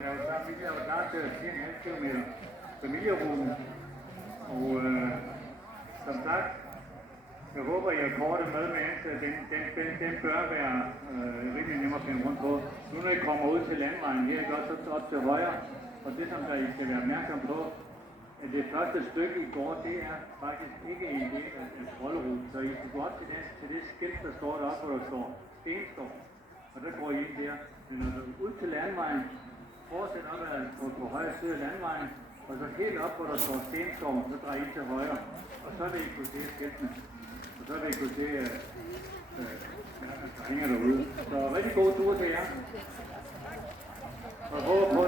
Vi er jo klar til 4,5 km familieruten, og som sagt, jeg håber, I er kortet med den bør være rimelig nem at finde rundt på. Nu når I kommer ud til landvejen her, I også op til højre, og det som der I skal være opmærksom på, at det første stykke I går, det er faktisk ikke en del af Trolleruten, så I skal gå op til det skilt, der står deroppe, hvor der står Stenskov, og der går I ind der. Men når du er ud til landvejen, fortsæt op på højre side af landvejen, og så helt op, hvor der står Stenskov, så drejer I til højre, og så vil I kunne se skiltene. Og så vil I kunne se, der hænger derude. Så rigtig god tur til jer. Og håber på,